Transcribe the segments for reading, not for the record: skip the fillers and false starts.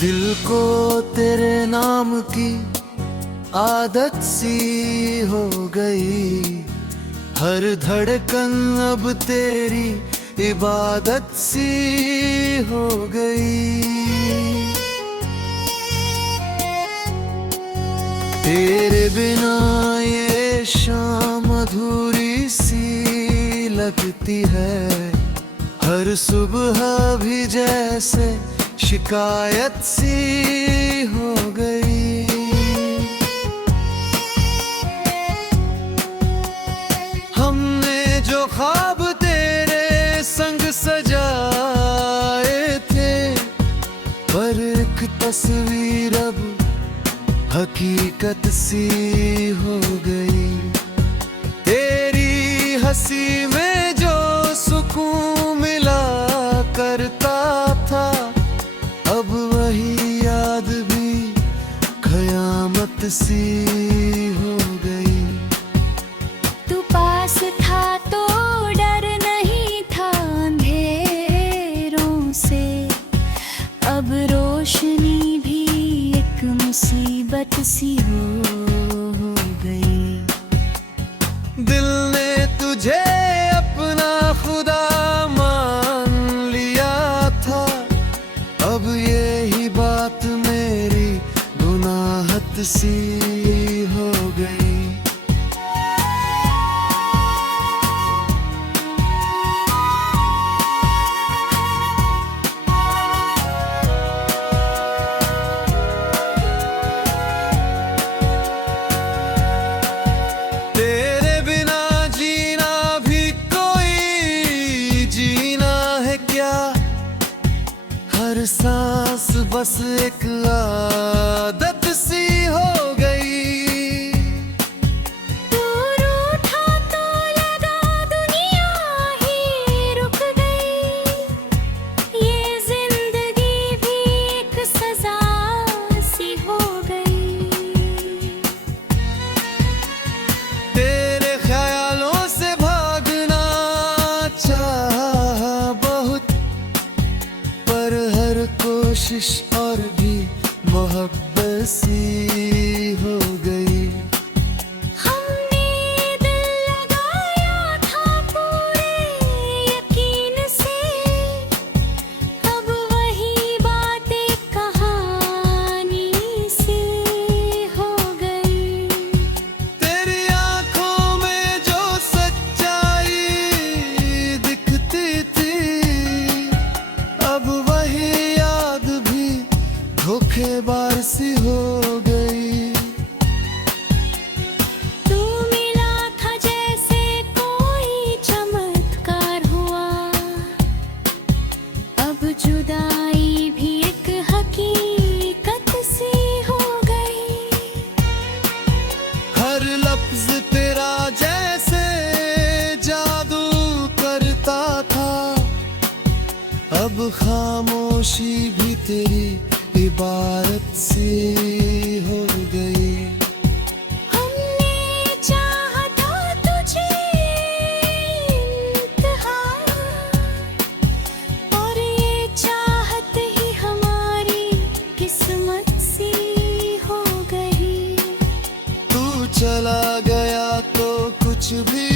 दिल को तेरे नाम की आदत सी हो गई, हर धड़कन अब तेरी इबादत सी हो गई। तेरे बिना ये शाम अधूरी सी लगती है, हर सुबह भी जैसे शिकायत सी हो गई। हमने जो ख्वाब तेरे संग सजाए थे, पर एक तस्वीर अब हकीकत सी हो गई। तेरी हंसी में जो सुकून मिला करता था, अब वही याद भी कयामत सी हो गई। तू पास था तो डर नहीं था अंधेरों से, अब रोशनी भी एक मुसीबत सी हो गई। दिल ने तुझे अपना खुदा मान लिया था, अब यही बात मेरी गुनाहत सी हो गई। तेरे बिना जीना भी कोई जीना है क्या, हर सांस बस एक आदत सी हो गई। तू रूठा तो लगा दुनिया ही रुक गई, ये जिंदगी भी एक सजा सी हो गई। तेरे ख्यालों से भागना चाहा बहुत, पर हर कोशिश और भी मोहब्बत सी हो गई। हमने दिल लगाया था पूरे यकीन से, अब वही बातें कहानी सी हो गई। तेरी आंखों में जो सच्चाई दिखती थी, अब वही याद भी धोखेबाज सी हो गई। तू मिला था जैसे कोई चमत्कार हुआ, अब जुदाई भी एक हकीकत सी हो गई। हर लफ्ज तेरा जैसे जादू करता था, अब खामोशी भी तेरी इबारत सी हो गई। हमने चाहा था तुझे इंतहा, और ये चाहत ही हमारी किस्मत सी हो गई। तू चला गया तो कुछ भी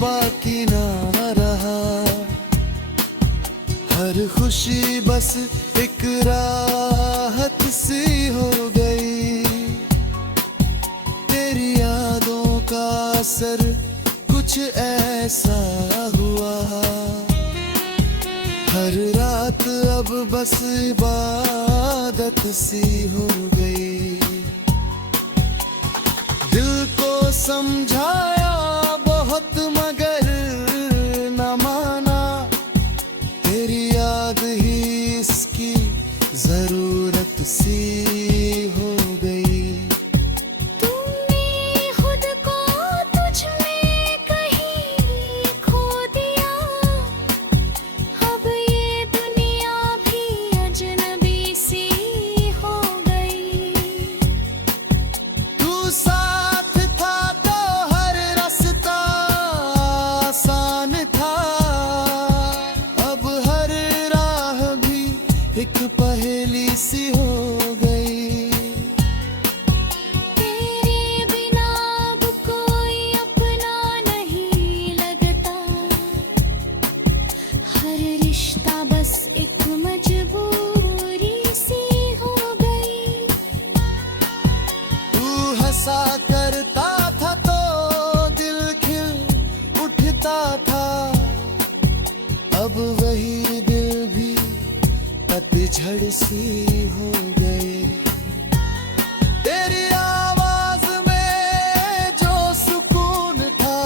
बाकी ना रहा, हर खुशी बस एक राहत सी हो गई। तेरी यादों का असर कुछ ऐसा हुआ, हर रात अब बस इबादत सी हो गई। दिल को समझाया बहुत मगर न माना, तेरी याद ही इसकी जरूरत सी हो गई। तुमने खुद को तुझ में कहीं खो भगदड़ सी हो गई। तेरी आवाज में जो सुकून था,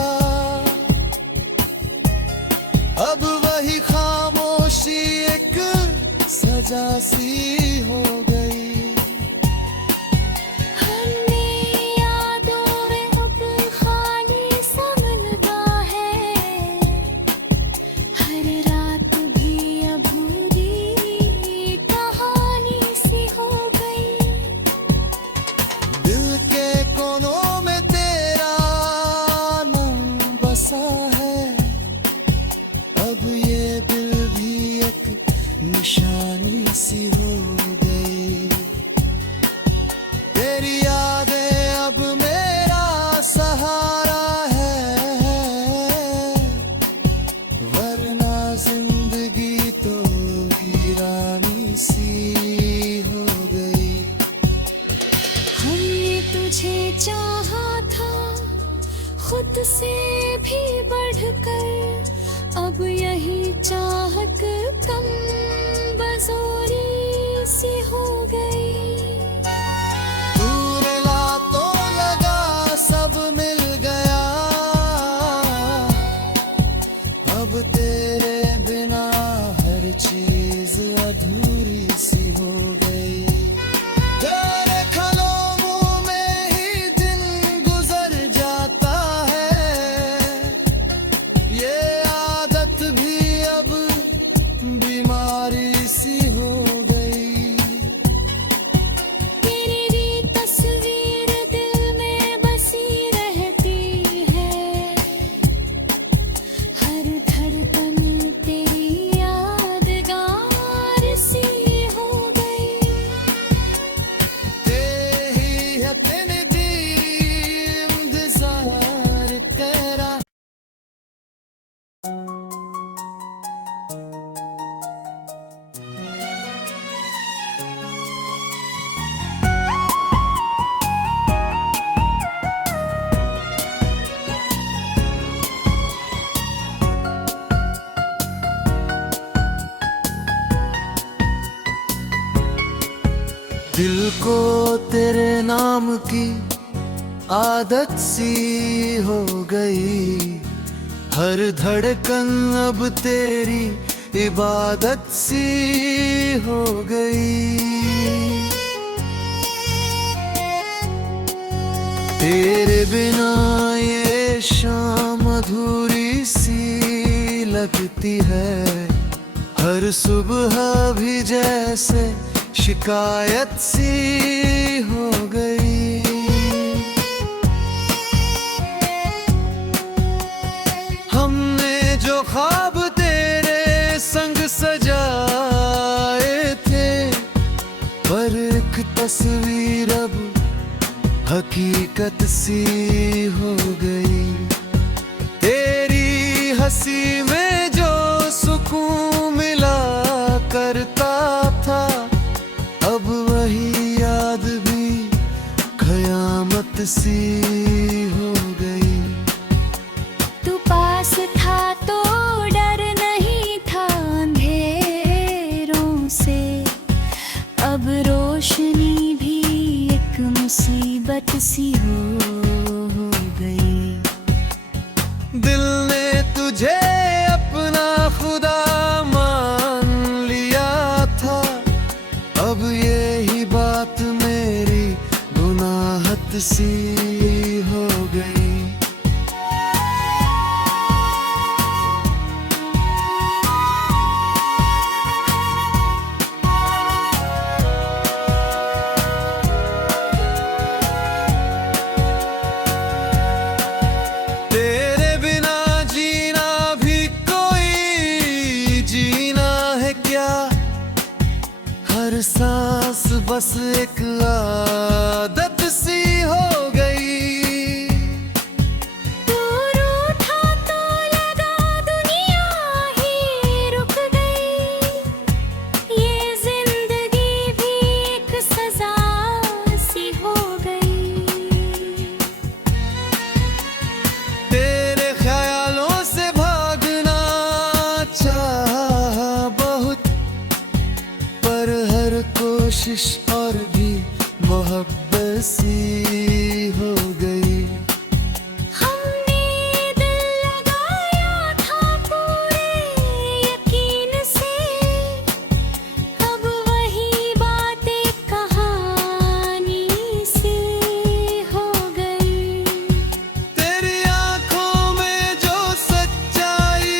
अब वही खामोशी एक सजा सी हो गई। हमने यादों में अब खाली समझा है, हर रात भी अधूरी कहानी सी हो गई। दिल के कोनों में तेरा नाम बसा है, अब ये दिल भी एक निशानी सी हो गई। तेरी यादें अब मेरा सहारा है, वरना जिंदगी तो वीरानी सी हो गई। हमने तुझे चाहा था खुद से भी बढ़कर, अब यही चाहत कम बजोरी सी हो गई। दूर ला तो लगा सब मिल गया, अब तेरे बिना हर चीज अधूरी सी हो गई। तेरे ख्यालों में ही दिन गुजर जाता है, ये आदत भी अब बीमारी सी हो गई। तेरी तस्वीर दिल में बसी रहती है, हर धड़कन तेरी यादगार सी हो गई। तेही है तेने दी इंतजार करा। दिल को तेरे नाम की आदत सी हो गई, हर धड़कन अब तेरी इबादत सी हो गई। तेरे बिना ये शाम अधूरी सी लगती है, हर सुबह भी जैसे शिकायत सी हो गई। हमने जो ख्वाब तेरे संग सजाए थे, पर एक तस्वीर अब हकीकत सी हो गई। तेरी हंसी में जो सुकून मिला करता था, अब वही याद भी कयामत सी हो गई। तू पास था तो डर नहीं था अंधेरों से, अब रोशनी भी एक मुसीबत सी हो गई। दिल ने तुझे अपना खुदा मान लिया था, अब यही बात मेरी गुनाहत सी हो गई। तेरे बिना जीना भी कोई जीना है क्या, हर सांस बस एक आदत सी हो गई। तू रूठा तो लगा दुनिया ही रुक गई, ये जिंदगी भी एक सजा सी हो गई। तेरे ख्यालों से भागना चाहा बहुत, पर हर ख्वाहिश और भी मोहब्बत सी हो गई। हमने दिल लगाया था पूरे यकीन से, अब वही बातें कहानी सी हो गई। तेरी आंखों में जो सच्चाई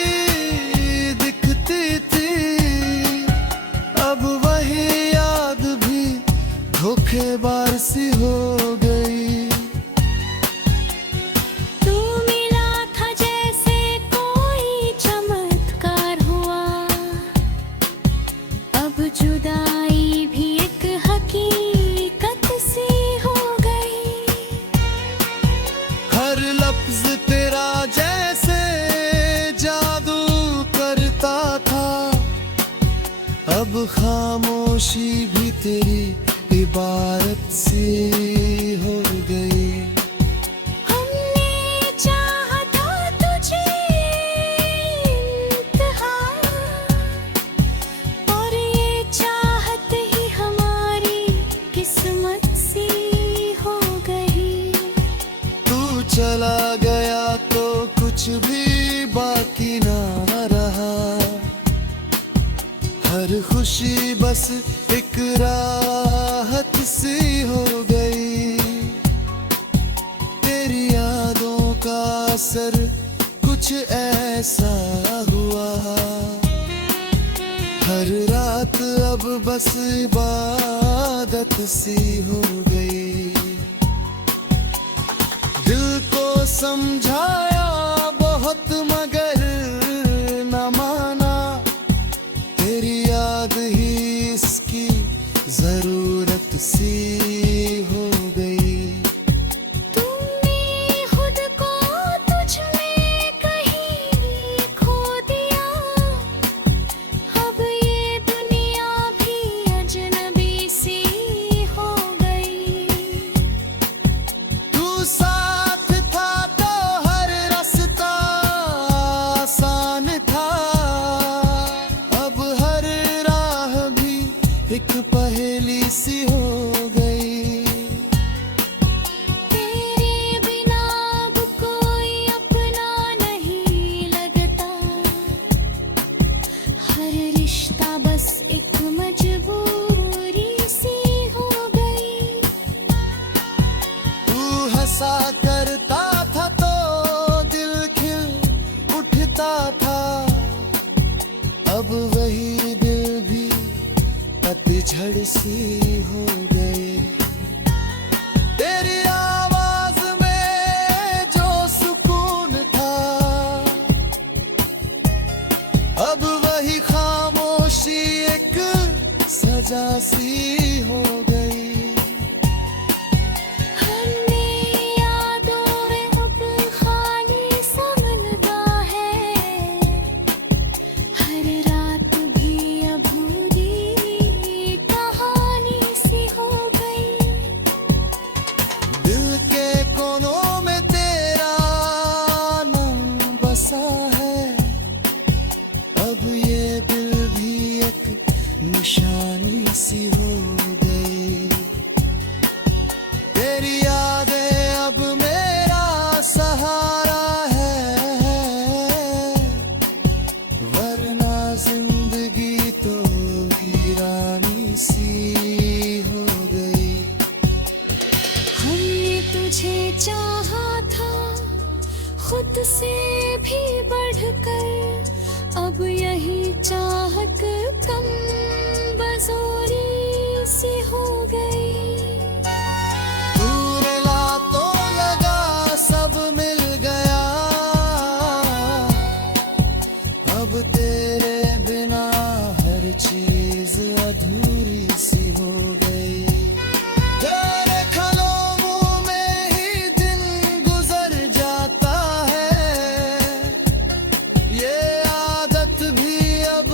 दिखती थी, अब वही याद भी धोखेबाज सी हो गई। तू मिला था जैसे कोई चमत्कार हुआ, अब जुदाई भी एक हकीकत सी हो गई। हर लफ्ज तेरा जैसे जादू करता था, अब खामोशी भी तेरी इबारत सी हो गई। हमने चाहा था तुझे इंतहा, और ये चाहत ही हमारी किस्मत सी हो गई। तू चला गया तो कुछ भी बाकी ना रहा, हर खुशी बस एक राहत सी हो गई। तेरी यादों का असर कुछ ऐसा हुआ, हर रात अब बस इबादत सी हो गई। दिल को समझाया बहुत मगर न माना, तेरी याद ही इसकी जरूरत सी हो गई। तुमने खुद को तुझ में कहीं खो दिया, अब ये दुनिया भी अजनबी सी हो गई। तू साथ था तो हर रास्ता आसान था, अब हर राह भी एक पहेली सी हो गई। तेरे बिना अब कोई अपना नहीं लगता, हर रिश्ता बस एक मजबूरी सी हो गई। तू हंसा करता था तो दिल खिल उठता था, अब वही दिल भी पतझड़ सी हो गई। तेरी आवाज में जो सुकून था, अब वही खामोशी एक सजा सी हो गई। हमने यादों में अब खाली समझा है, हर रात भी अधूरी कहानी सी हो गई। दिल के कोनों में तेरा नाम बसा है, अब ये दिल भी एक निशानी सी हो गई। तेरी यादें अब मेरा सहारा है, वरना जिंदगी तो वीरानी सी हो गई। हमने तुझे चाहा था खुद से भी बढ़कर, अब यही चाहत कम बजोरी सी हो गई। दूर ला तो लगा सब मिल गया, अब तेरे बिना हर चीज अधूरी सी हो गई। तेरे खलों में ही दिन गुजर जाता है, ये आदत भी अब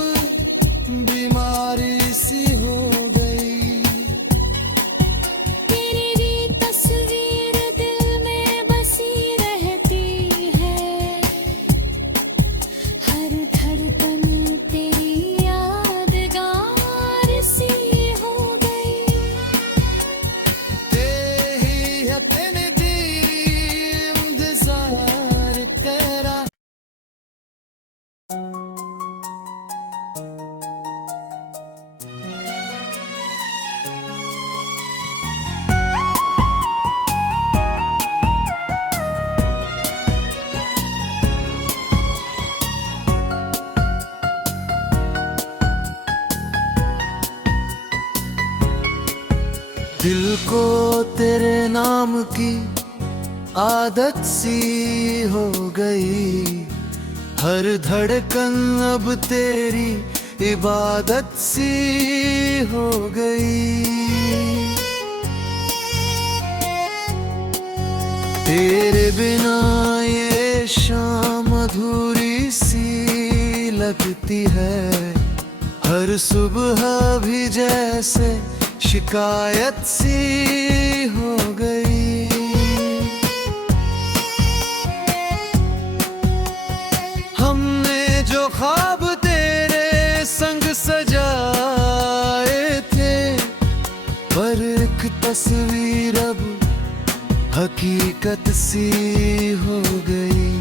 बीमारी सी हो गई। दिल को तेरे नाम की आदत सी हो गई, हर धड़कन अब तेरी इबादत सी हो गई। तेरे बिना ये शाम अधूरी सी लगती है, हर सुबह भी जैसे शिकायत सी हो गई। हमने जो ख्वाब तेरे संग सजाए थे, पर एक तस्वीर अब हकीकत सी हो गई।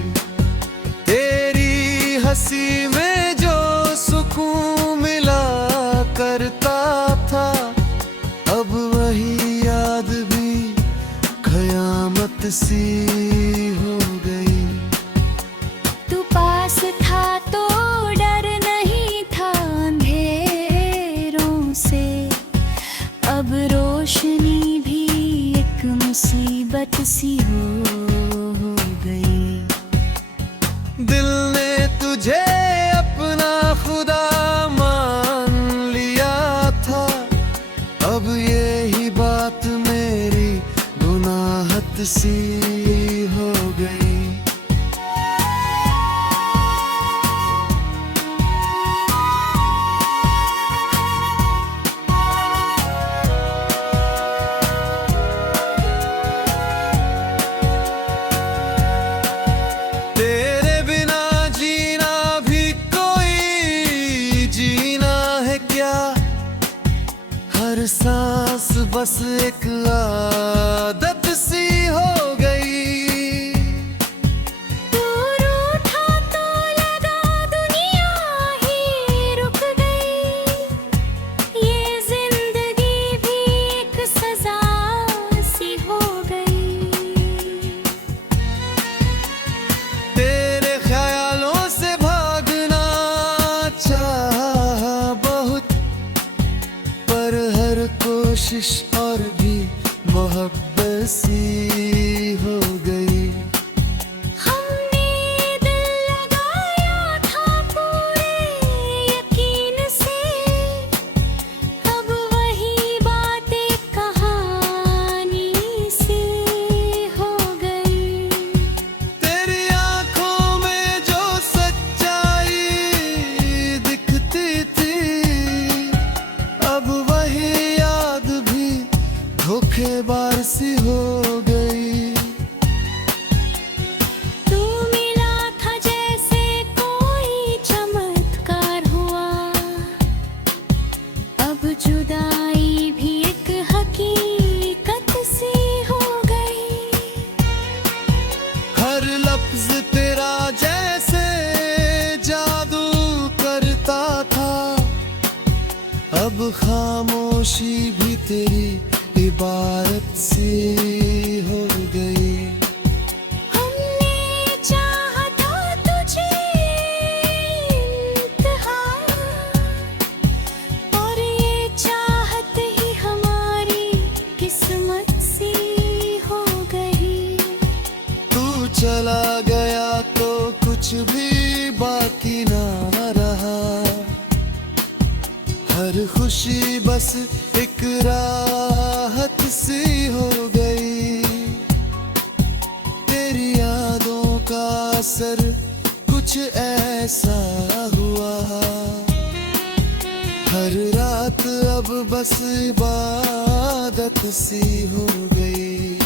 तेरी हंसी में जो सुकून मिला करता था, अब वही याद भी कयामत सी हो गई। तू पास था तो डर नहीं था अंधेरों से, अब रोशनी भी एक मुसीबत सी हो गई। दिल ने तुझे अपना खुदा मान लिया था, अब यही बात मेरी गुनाहत सी हो गई। तेरे बिना जीना भी कोई जीना है क्या, हर सांस बस एक आदत सी हो गई। तू रूठा तो लगा दुनिया ही रुक गई, ये जिंदगी भी एक सजा सी हो गई। तेरे ख्यालों से भागना चाहा बहुत, पर हर कोशिश और भी मोहब्बत सी हो गई। हमने दिल लगाया था पूरे यकीन से, अब वही बातें कहानी सी हो गई। तेरी आंखों में जो सच्चाई दिखती थी, अब वही याद भी धोखेबाज सी हो गई। तू मिला था जैसे कोई चमत्कार हुआ, अब जुदाई भी एक हकीकत सी हो गई। हर लफ्ज तेरा जैसे जादू करता था, अब खामोशी भी तेरी इबारत सी हो गई। हमने चाहा था तुझे इंतहा, और ये चाहत ही हमारी किस्मत सी हो गई। तू चला गया तो कुछ भी बाकी ना रहा, हर खुशी बस एक राहत सी हो गई। तेरी यादों का असर कुछ ऐसा हुआ, हर रात अब बस इबादत सी हो गई।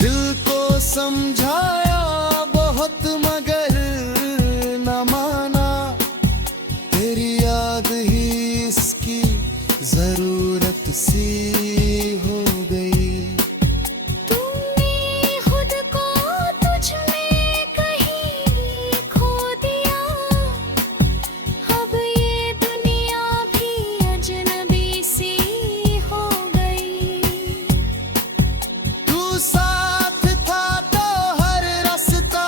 दिल को समझाया बहुत मगर न माना, तेरी याद ही इसकी जरूरत सी हो गई। तुमने खुद को तुझ में कहीं खो दिया, अब ये दुनिया भी अजनबी सी हो गई। तू साथ था तो हर रास्ता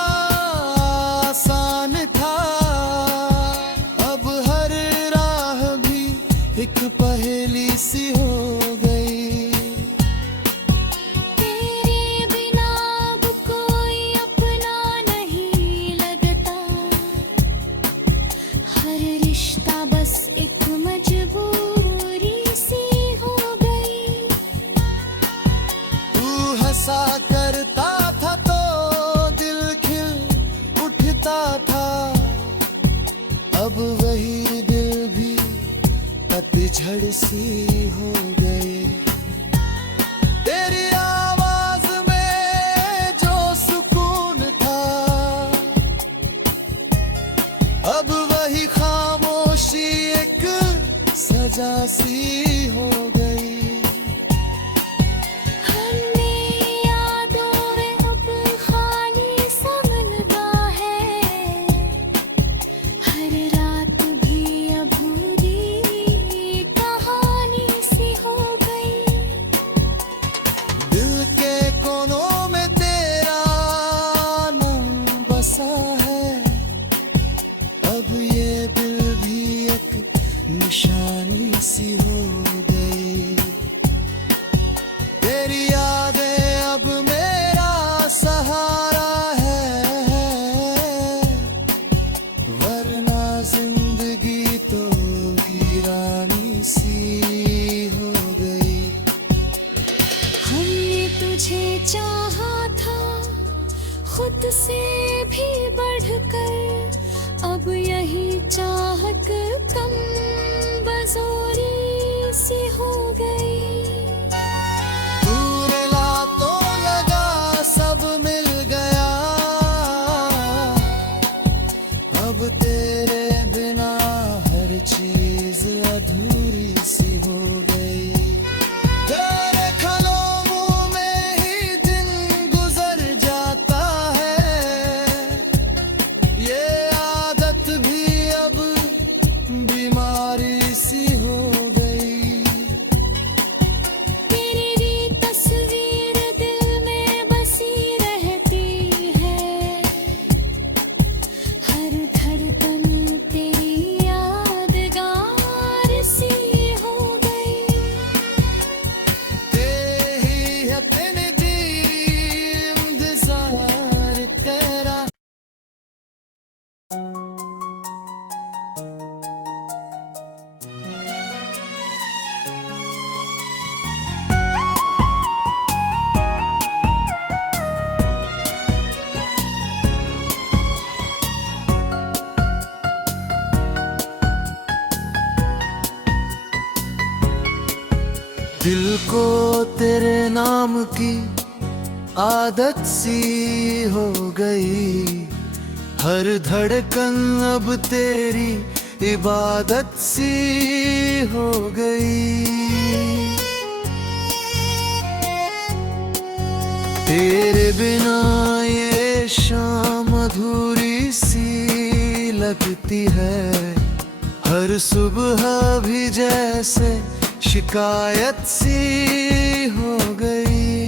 सी हो गई। तेरी आवाज में जो सुकून था, अब वही खामोशी एक सजा सी हो गई। निशानी सी हो गई। तेरी यादें अब मेरा सहारा है, वरना जिंदगी तो वीरानी सी हो गई। हमने तुझे चाहा था खुद से भी बढ़कर, अब यही चाहत कम बजोरी सी हो गई। दूर ला तो लगा सब मिल गया, अब तेरे बिना हर चीज अधूरी सी हो गई। तेरे ख्यालों में ही दिन गुजर जाता है, ये आदत भी अब बीमारी सी हो गई। तेरी तस्वीर दिल में बसी रहती है, हर धड़कन तेरी यादगार सी हो गई। तेरी हथेली दी इंतजार तेरा। दिल को तेरे नाम की आदत सी हो गई, हर धड़कन अब तेरी इबादत सी हो गई। तेरे बिना ये शाम अधूरी सी लगती है, हर सुबह भी जैसे शिकायत सी हो गई।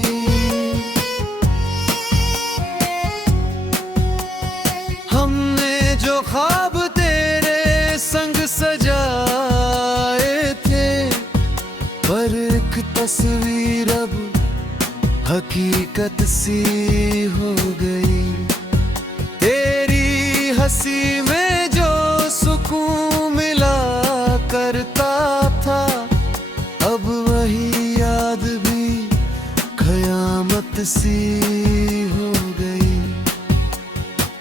हमने जो ख्वाब तेरे संग सजाए थे, पर एक तस्वीर अब हकीकत सी हो गई। तेरी हंसी में जो सुकून मिला करता था, अब वही याद भी कयामत सी हो गई।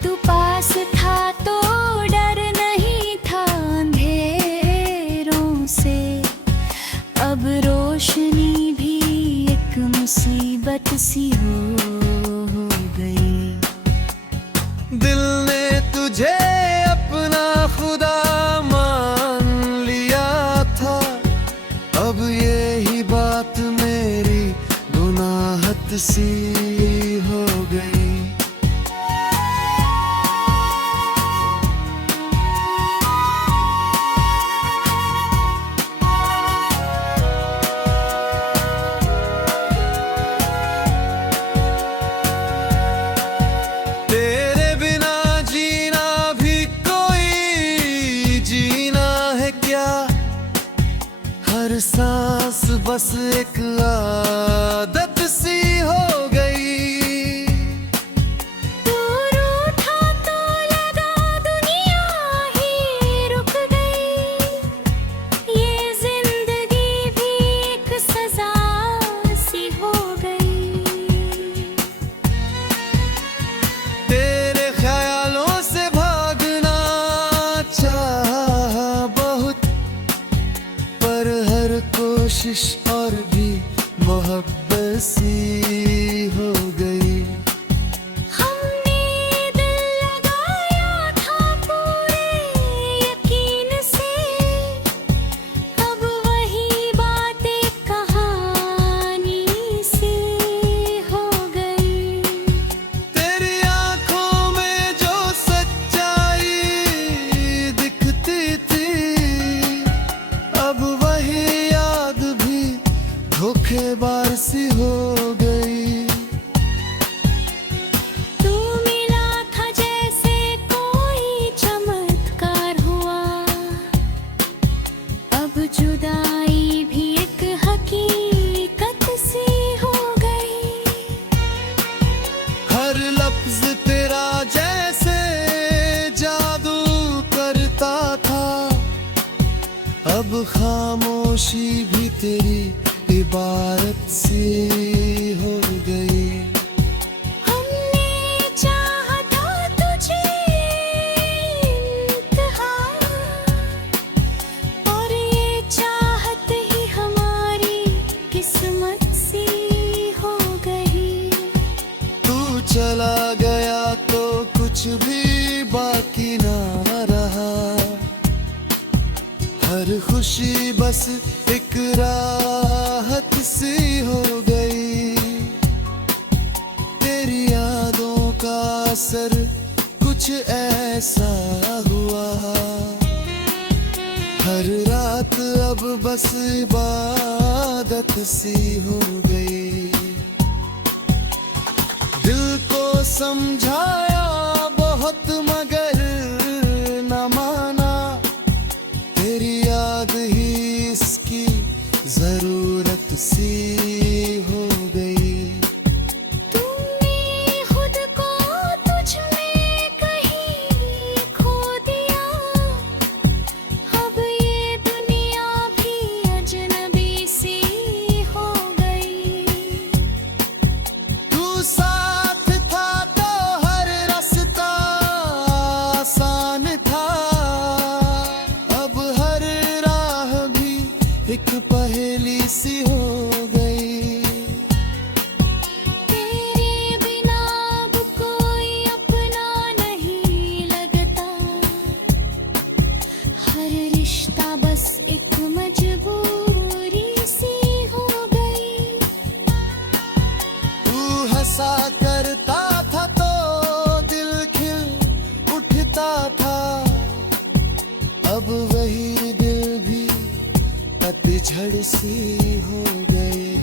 तू पास था तो डर नहीं था अंधेरों से, अब रोशनी भी एक मुसीबत सी हो गई। दिल ने तुझे अपना खुदा मान लिया था, अब यही बात मेरी गुनाहत सी हो गई। तेरे बिना जीना भी कोई जीना है क्या, हर सांस बस एक आदत सी हो गई। तू रूठा तो लगा दुनिया ही रुक गई, ये जिंदगी भी एक सजा सी हो गई। तेरे ख्यालों से भागना चाहा बहुत, पर हर ख्वाहिश और भी मोहब्बत सी हो गई। हमने दिल लगाया था पूरे यकीन से, अब वही बातें कहानी सी हो गई। तेरी आंखों में जो सच्चाई दिखती थी, अब वही याद भी धोखेबाज सी हो गई। तू मिला था जैसे कोई चमत्कार हुआ, अब जुदाई भी एक हकीकत सी हो गई। हर लफ्ज तेरा जैसे जादू करता था, अब खामोशी भी तेरी इबारत सी हो गई। हमने चाहा था तुझे इंतहा, और ये चाहत ही हमारी किस्मत सी हो गई। तू चला गया तो कुछ भी बाकी ना रहा, हर खुशी बस एक राहत सी हो गई। तेरी यादों का असर कुछ ऐसा हुआ, हर रात अब बस इबादत सी हो गई। दिल को समझाया बहुत मगर न माना, तेरी याद ही इसकी जरूरत सी हो गई। तूने खुद को तुझ में कहीं खो दिया, अब ये दुनिया भी अजनबी सी हो गई। तू साथ था तो हर रास्ता आसान था, अब हर राह भी एक पहेली सी हो गई। तेरे बिना अब कोई अपना नहीं लगता, हर रिश्ता बस एक मजबूरी सी हो गई। तू हंसा करता था तो दिल खिल उठता था, अब वही दिल भी पतझड़ सी हो गई।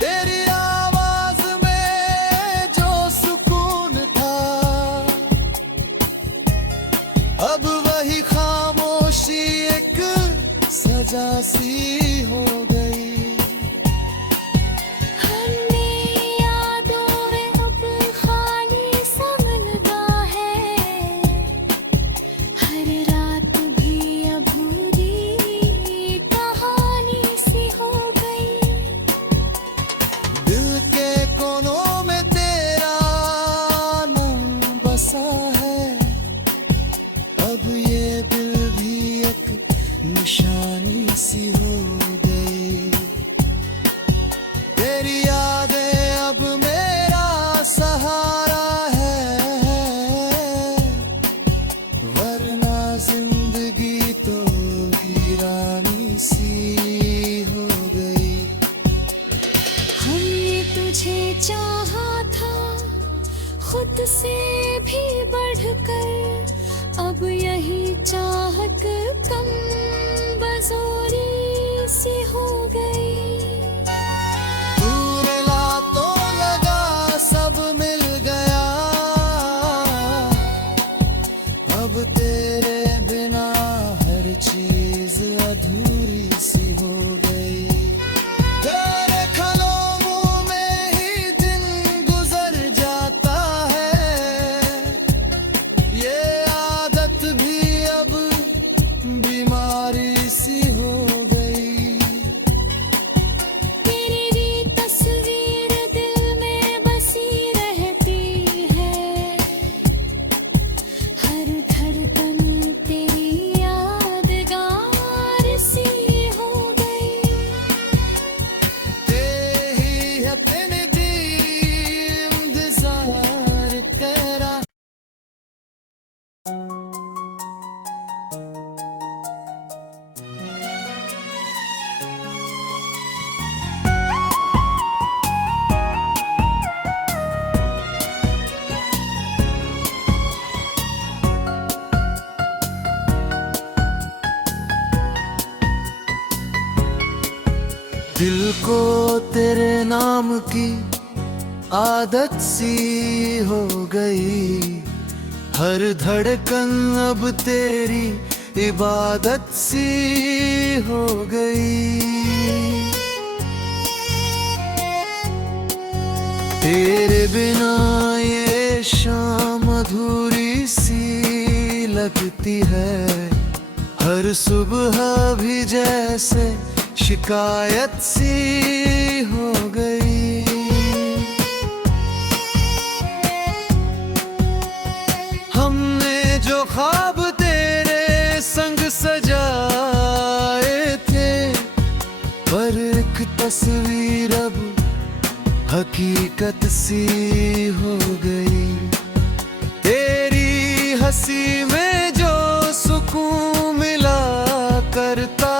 तेरी आवाज में जो सुकून था, अब वही खामोशी एक सजा सी हो गई। हमने यादों में अब खाली समझा है, हर रात भी अधूरी कहानी सी हो गई। दिल के कोनों में तेरा नाम बसा है, अब ये दिल भी एक निशानी सी हो गई। तेरी यादें अब मेरा सहारा है, वरना जिंदगी तो वीरानी सी हो गई। हमने तुझे चाहा था खुद से भी बढ़कर, अब यही चाहत कम बजोरी सी हो गई। दूर ला तो लगा सब मिल गया, अब तेरे बिना हर चीज अधूरी सी हो गई। तेरे खलों में ही दिन गुजर जाता है, ये आदत भी अब बीमारी सी हो गई। दिल को तेरे नाम की आदत सी हो गई, हर धड़कन अब तेरी इबादत सी हो गई। तेरे बिना ये शाम अधूरी सी लगती है, हर सुबह भी जैसे शिकायत सी हो गई। हमने जो ख्वाब तेरे संग सजाए थे, पर एक तस्वीर अब हकीकत सी हो गई। तेरी हंसी में जो सुकून मिला करता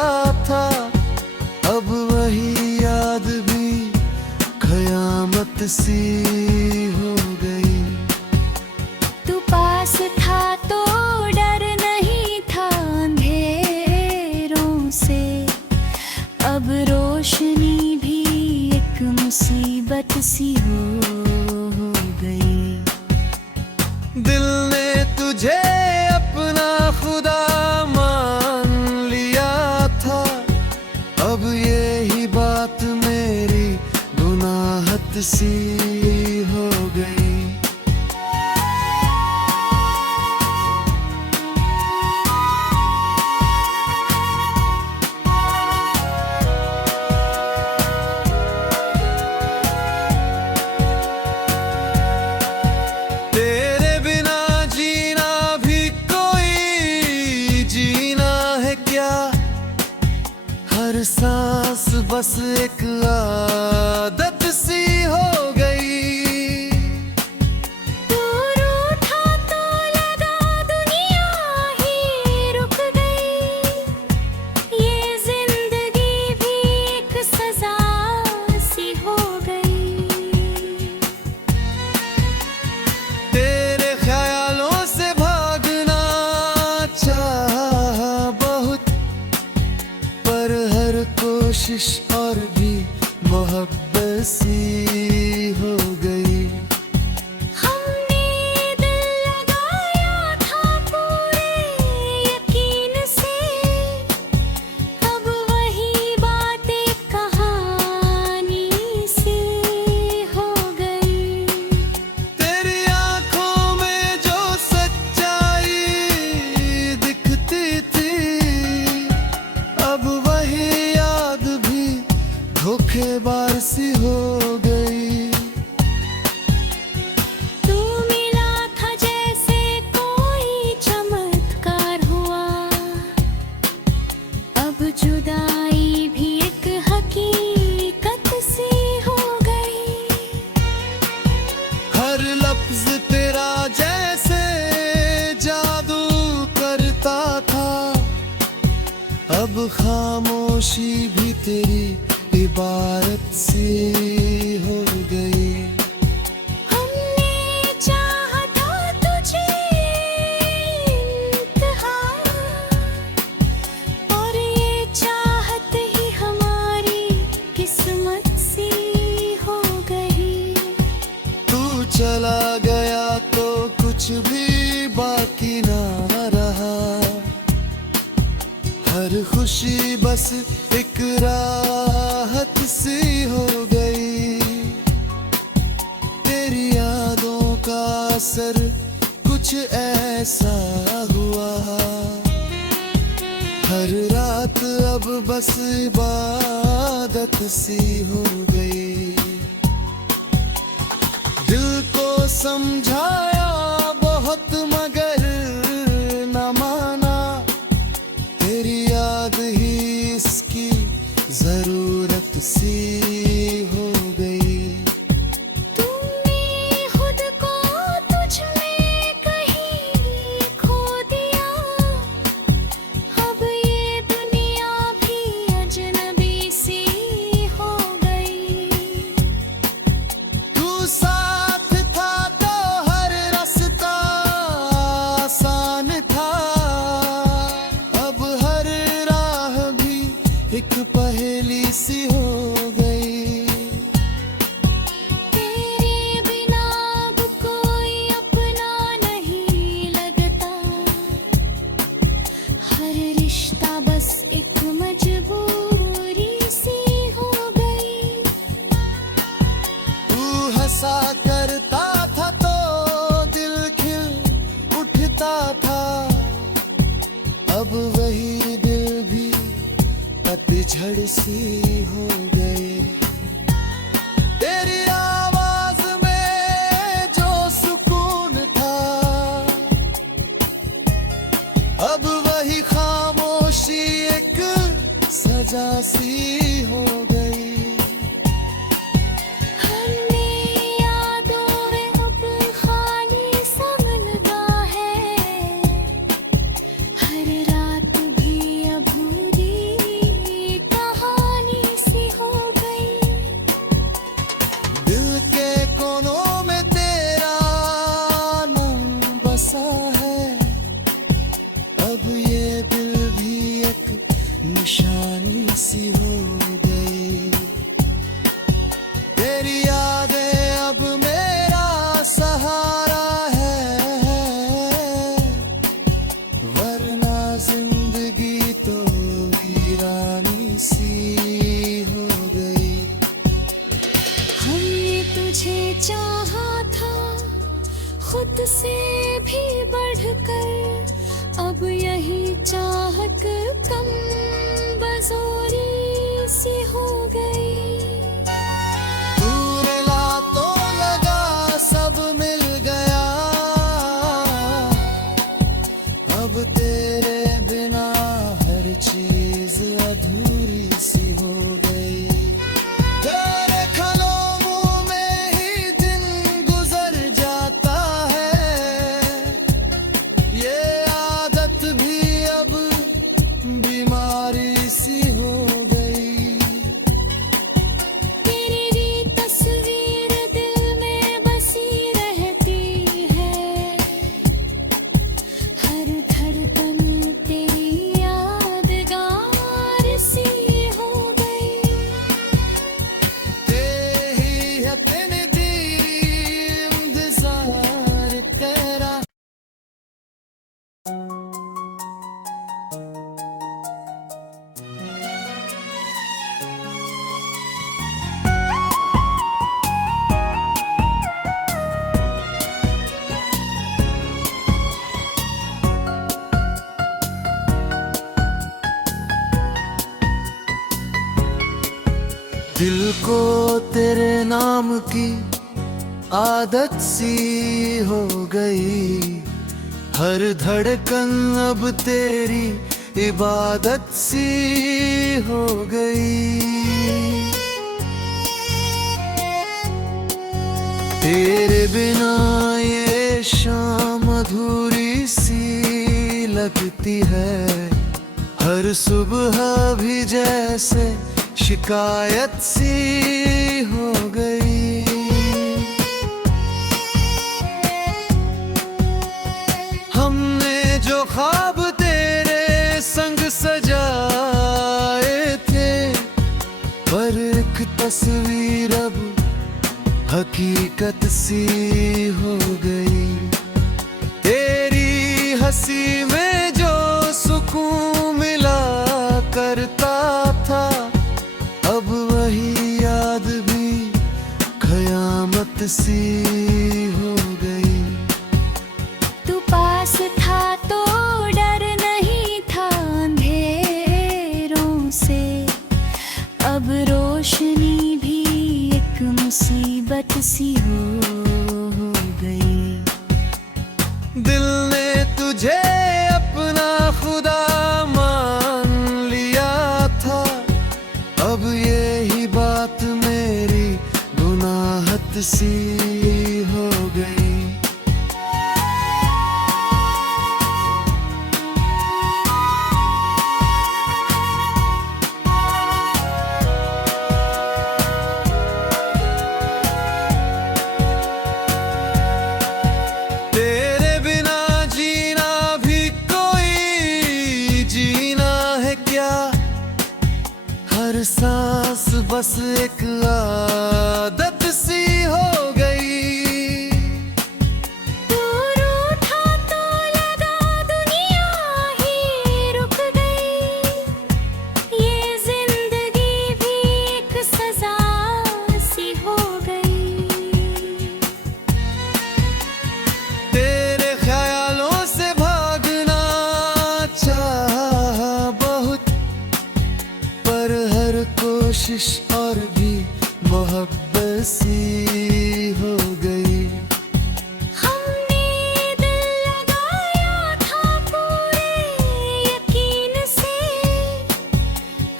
था, अब वही याद भी कयामत सी हो गई। तू पास था तो डर नहीं था अंधेरों से, अब रोशनी भी एक मुसीबत सी हो गई। दिल ने तुझे अपना खुदा मान लिया था, अब यही बात मेरी गुनाहत सी हो गई। तेरे बिना जीना भी कोई जीना है क्या, हर सांस बस एक आदत सी हो गई। तू रूठा तो लगा दुनिया ही रुक गई, ये जिंदगी भी एक सजा सी हो गई। तेरे ख्यालों से भागना चाहा बहुत, पर हर कोशिश और भी मोहब्बत सी हो गई। हमने दिल लगाया था पूरे यकीन से, अब वही बातें कहानी सी हो गई। तेरी आंखों में जो सच्चाई दिखती थी, अब वही याद भी धोखेबाज सी हो गई। तू मिला था जैसे कोई चमत्कार हुआ, अब जुदाई भी एक हकीकत सी हो गई। हर लफ्ज तेरा जैसे जादू करता था, अब खामोशी भी तेरी इबारत सी हो गई। हमने चाहा था तुझे इंतहा, और ये चाहत ही हमारी किस्मत सी हो गई। तू चला गया तो कुछ भी बाकी ना रहा, हर खुशी बस एक राहत सी हो गई। तेरी यादों का असर कुछ ऐसा हुआ, हर रात अब बस इबादत सी हो गई। दिल को समझाया बहुत मगर न माना, तेरी याद ही इसकी जरूरत सी हो गई। तूने खुद को तुझ में कहीं खो दिया, अब ये दुनिया भी अजनबी सी हो गई। तू साथ था तो हर रास्ता सी हो गई। तेरी आवाज में जो सुकून था, अब वही खामोशी एक सजा सी हो गई। निशानी सी हो गई। तेरी यादें अब मेरा सहारा है, वरना जिंदगी तो वीरानी सी हो गई। हमने तुझे चाहा था खुद से भी बढ़कर, अब यही चाहत कम बजोरी सी हो गई। दूर ला तो लगा सब मिल गया, अब तेरे बिना हर चीज अधूरी सी हो गई। तेरे ख्यालों में ही दिन गुजर जाता है, ये आदत भी अब बीमारी सी हो गई। तेरी तस्वीर दिल में बसी रहती है, हर धड़कन तेरी यादगार सी हो गई। तेरी है तेरी दी इंतजार तेरा। दिल को तेरे नाम की आदत सी हो गई, हर धड़कन अब तेरी इबादत सी हो गई। तेरे बिना ये शाम अधूरी सी लगती है, हर सुबह भी जैसे शिकायत सी हो गई। हमने जो ख्वाब तेरे संग सजाए थे, पर एक तस्वीर अब हकीकत सी हो गई। तेरी हंसी में जो सुकून मिला करता था, अब वही याद भी कयामत सी हो गई। तू पास था तो डर नहीं था अंधेरों से, अब रोशनी भी एक मुसीबत सी हो गई। दिल ने तुझे अपना खुदा मान लिया था, अब यही बात मेरी गुनाहत सी हो गई। तेरे बिना जीना भी कोई जीना है क्या, हर सांस बस एक आदत सी हो गई। तू रूठा तो लगा दुनिया ही रुक गई, ये जिंदगी भी एक सजा सी हो गई। तेरे ख्यालों से भागना चाहा बहुत, पर हर ख्वाहिश और भी मोहब्बत सी हो गई। हमने दिल लगाया था पूरे यकीन से,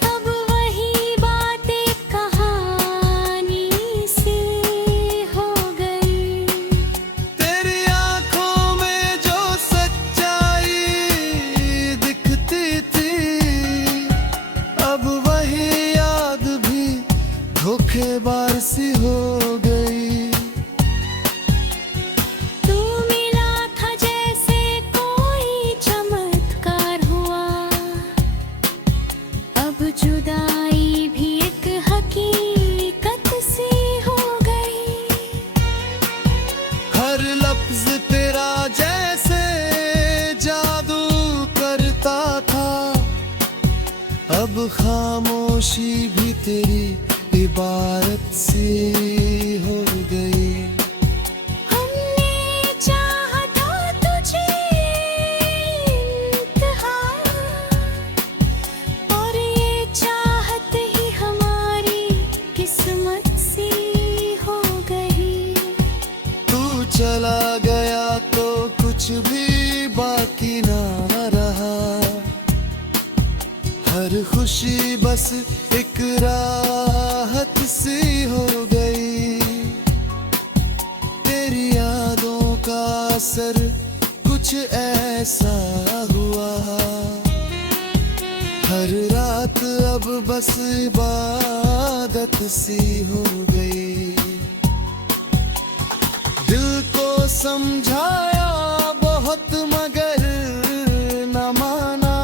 अब वही बातें कहानी सी हो गई। तेरी आंखों में जो सच्चाई दिखती थी, अब वही याद भी धोखेबाज सी हो गई। तू मिला था जैसे कोई चमत्कार हुआ, अब जुदाई भी एक हकीकत सी हो गई। हर लफ्ज तेरा जैसे जादू करता था, अब खामोशी भी तेरी इबारत सी हो गई। हमने चाहा था तुझे इंतहा, और ये चाहत ही हमारी किस्मत सी हो गई। तू चला गया तो कुछ भी बाकी ना रहा, हर खुशी बस एक राहत सी हो गई। तेरी यादों का असर कुछ ऐसा हुआ, हर रात अब बस इबादत सी हो गई। दिल को समझाया बहुत मगर न माना,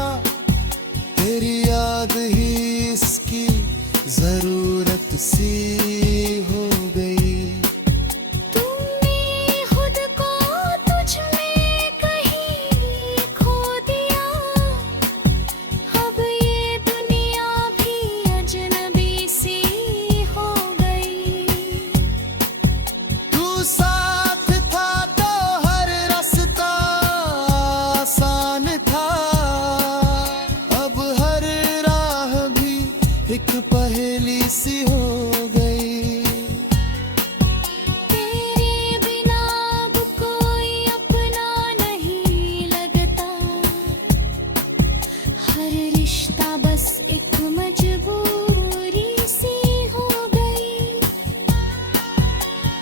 तेरी याद ही इसकी जरूरत सी हो गई। तुमने खुद को तुझ में कहीं खो दिया, अब ये दुनिया भी अजनबी सी हो गई। तू साथ था तो हर रास्ता आसान था, अब हर राह भी एक पहेली सी हो गई। तेरे बिना अब कोई अपना नहीं लगता, हर रिश्ता बस एक मजबूरी सी हो गई।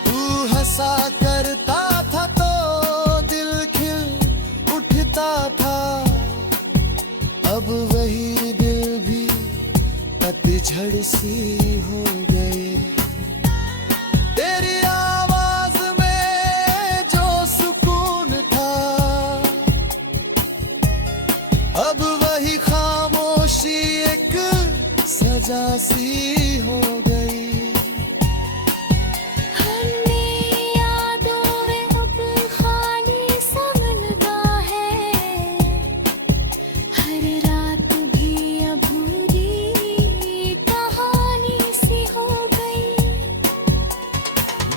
तू हंसा करता था तो दिल खिल उठता था, अब वही दिल भी पतझड़ सी हो गई। तेरी आवाज में जो सुकून था, अब वही खामोशी एक सजा सी हो गई। हमने यादों में अब खाली समझा है, हर रात भी अधूरी कहानी सी हो गई।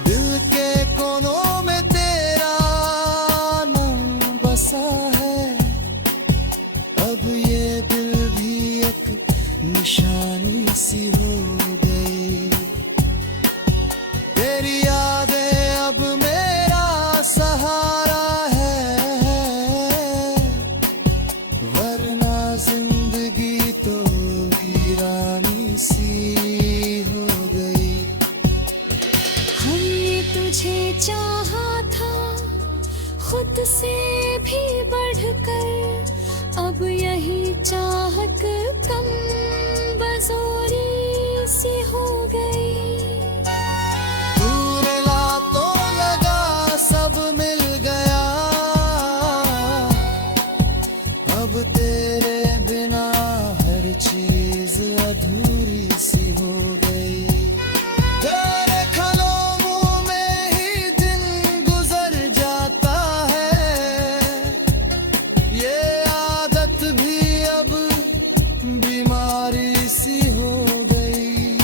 दिल के कोनों में तेरा नाम बसा है, अब ये दिल भी एक निशानी सी हो गई। तेरी यादें अब मेरा सहारा है, वरना जिंदगी तो वीरानी सी हो गई। हमने तुझे चाहा था खुद से भी बढ़कर, अब यही चाहत कम बजोरी सी हो गई। दूर ला तो लगा सब मिल गया, अब तेरे बिना हर चीज अधूरी सी हो गई। तेरे ख्यालों में ही दिन गुजर जाता है, ये आदत भी अब बीमारी सी हो गई।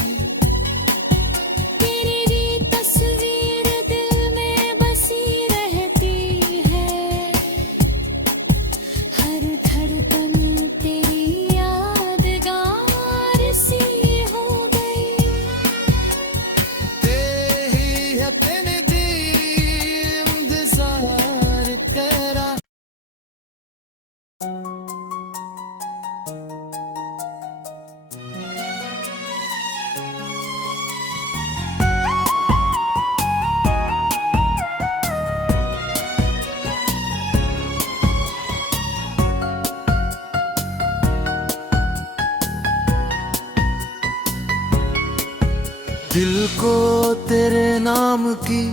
दिल को तेरे नाम की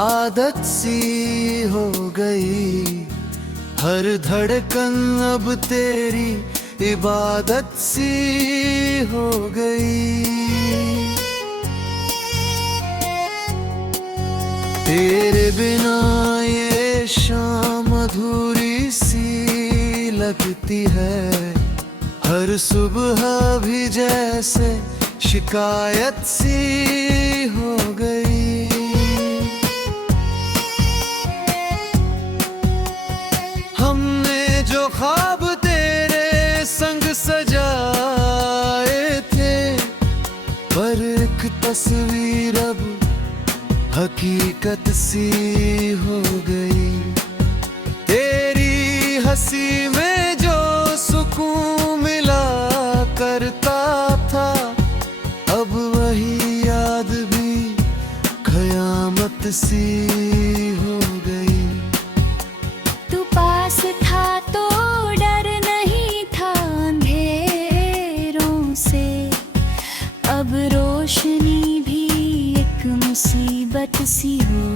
आदत सी हो गई, हर धड़कन अब तेरी इबादत सी हो गई। तेरे बिना ये शाम अधूरी सी लगती है, हर सुबह भी जैसे शिकायत सी हो गई। हमने जो ख्वाब तेरे संग सजाए थे, पर एक तस्वीर अब हकीकत सी हो गई। तेरी हंसी में जो सुकून मिला करता था, अब वही याद भी कयामत सी हो गई। तू पास था तो डर नहीं था अंधेरों से, अब रोशनी भी एक मुसीबत सी हो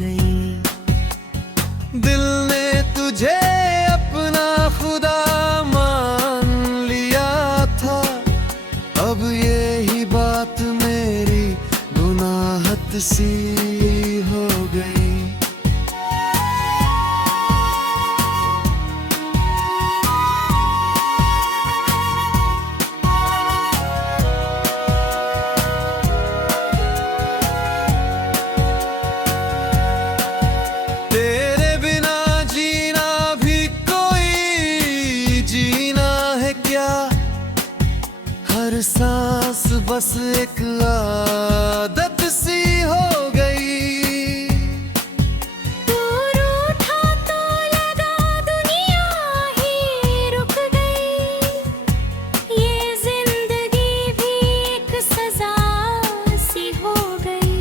गई। दिल ने तुझे अपना खुदा मान लिया था, अब यही बात मेरी गुनाहत सी हो गई। तेरे बिना जीना भी कोई जीना है क्या, हर सांस बस एक आदत सी हो गई। तू रूठा तो लगा दुनिया ही रुक गई, ये जिंदगी भी एक सजा सी हो गई।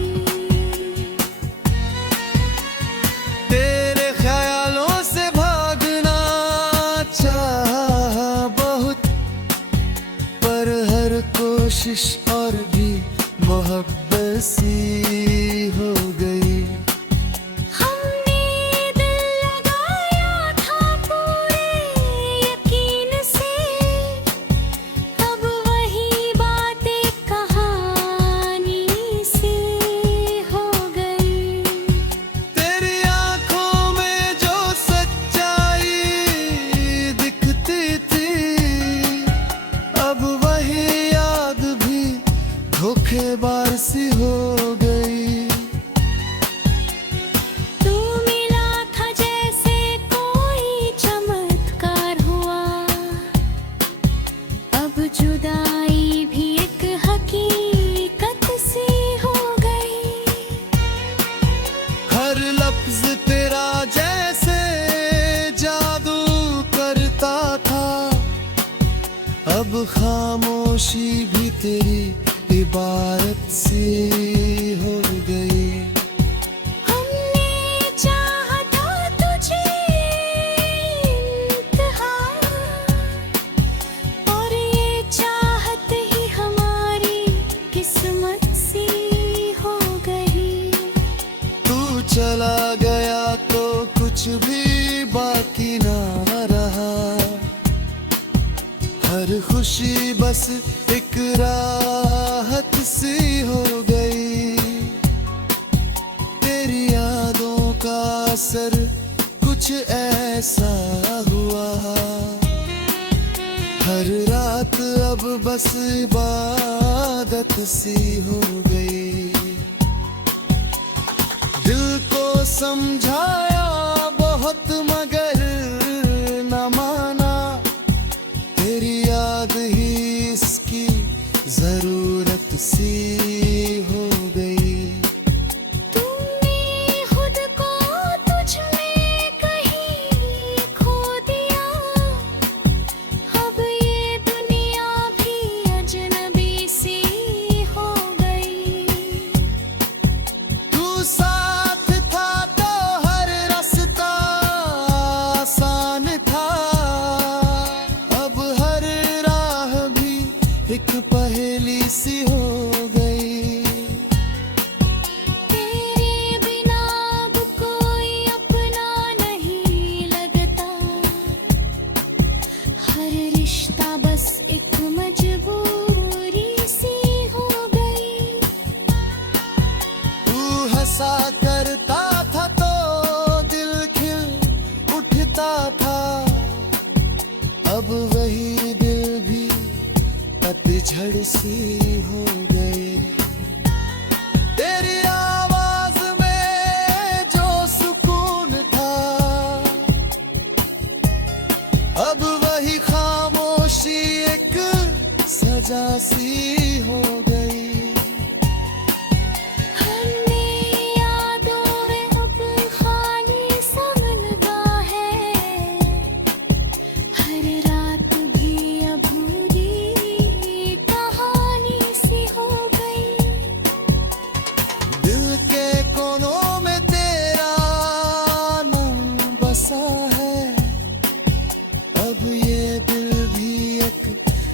तेरे ख्यालों से भागना चाहा बहुत, पर हर कोशिश और भी मोहब्बत सी हो गई। हमने दिल लगाया था पूरे यकीन से, अब वही बातें कहानी सी हो गई। तेरी आंखों में जो सच्चाई दिखती थी, अब वही याद भी धोखेबाज सी हो गई। तू मिला था जैसे कोई चमत्कार हुआ, अब जुदाई भी एक हकीकत सी हो गई। हर लफ्ज तेरा जैसे जादू करता था, अब खामोशी भी तेरी इबारत सी हो गई। हमने चाहा था तुझे इंतहा, और ये चाहत ही हमारी किस्मत सी हो गई। तू चला गया तो कुछ भी बाकी ना रहा, हर खुशी बस एक राहत सी हो गई। तेरी यादों का असर कुछ ऐसा हुआ, हर रात अब बस इबादत सी हो गई। दिल को समझाया बहुत मगर न माना, तेरी याद ही इसकी जरूरत सी हो गई। तुमने खुद को तुझ में कहीं खो दिया, अब ये दुनिया भी अजनबी सी हो गई। तू साथ था तो हर रास्ते सी हो गई। तेरी आवाज में जो सुकून था, अब वही खामोशी एक सजा सी हो गई।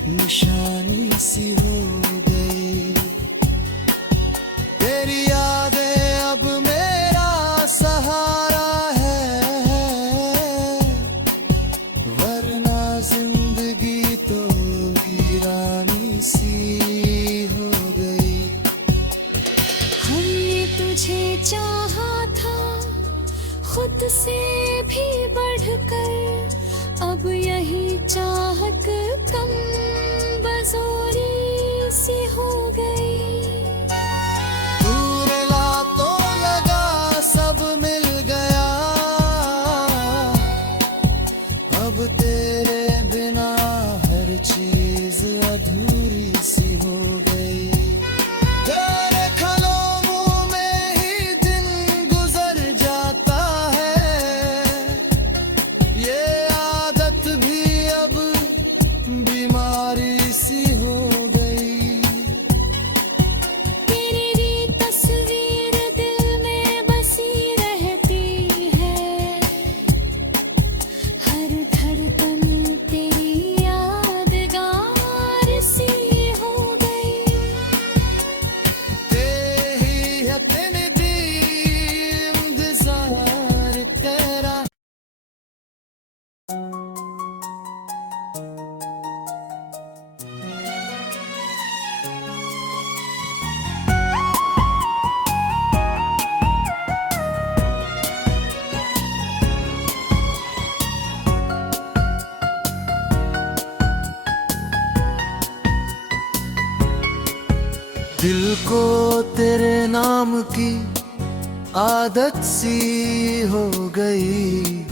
निशानी सी हो गई। तेरी यादें अब मेरा सहारा है, वरना जिंदगी तो वीरानी सी हो गई। हमने तुझे चाहा था खुद से भी बढ़कर, अब यही चाहत कम बजोरी सी हो गई। दूर ला तो लगा सब मिल गया, अब तेरे बिना हर चीज अधूरी सी हो गई। तेरे ख्यालों में ही दिन गुजर जाता है, ये आदत भी अब बीमारी सी हो गई। तेरी तस्वीर दिल में बसी रहती है, हर धड़कन तेरी यादगार सी हो गई। तेरी हथेली दी इंतजार तेरा। दिल को तेरे नाम की आदत सी हो गई,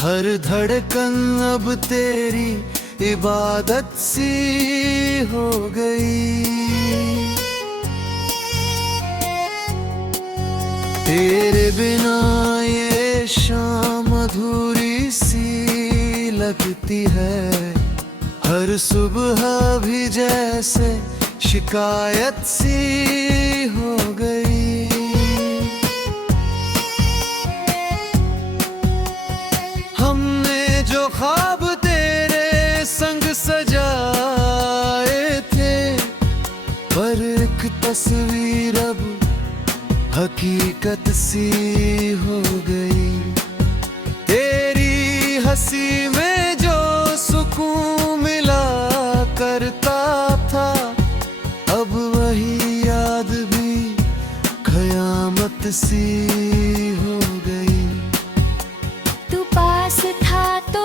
हर धड़कन अब तेरी इबादत सी हो गई। तेरे बिना ये शाम अधूरी सी लगती है, हर सुबह भी जैसे शिकायत सी हो गई। हमने जो ख्वाब तेरे संग सजाए थे, पर एक तस्वीर अब हकीकत सी हो गई। तेरी हंसी में जो सुकून मिला करता था, अब वही याद भी कयामत सी हो गई। तू पास था तो